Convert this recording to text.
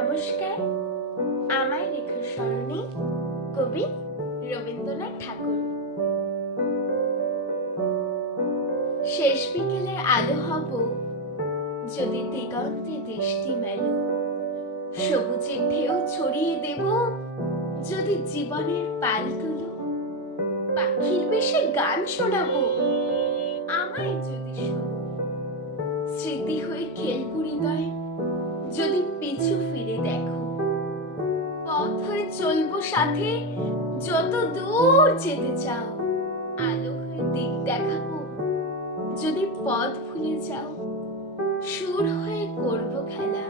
নমস্কার। আমায় রেখার স্মরণে কবি রবীন্দ্রনাথ ঠাকুর। শেষ বিকেলে আলো হব যদি দিগন্তে দৃষ্টি মেলো, সবুজের ঢেউ ছড়িয়ে দেব যদি জীবনের পাল তুলো, পাখির বেশে গান শোনাবো আমায় যদি শোনো, স্মৃতি হয়ে খেলবো হৃদয় যদি পিছু ফিরে দেখো, পথ হয়ে চলবো সাথে যত দূর যেতে চাও, আলো হয়ে দিক দেখাবো যদি পথ ভুলে যাও, সুর হয়ে করবো খেলা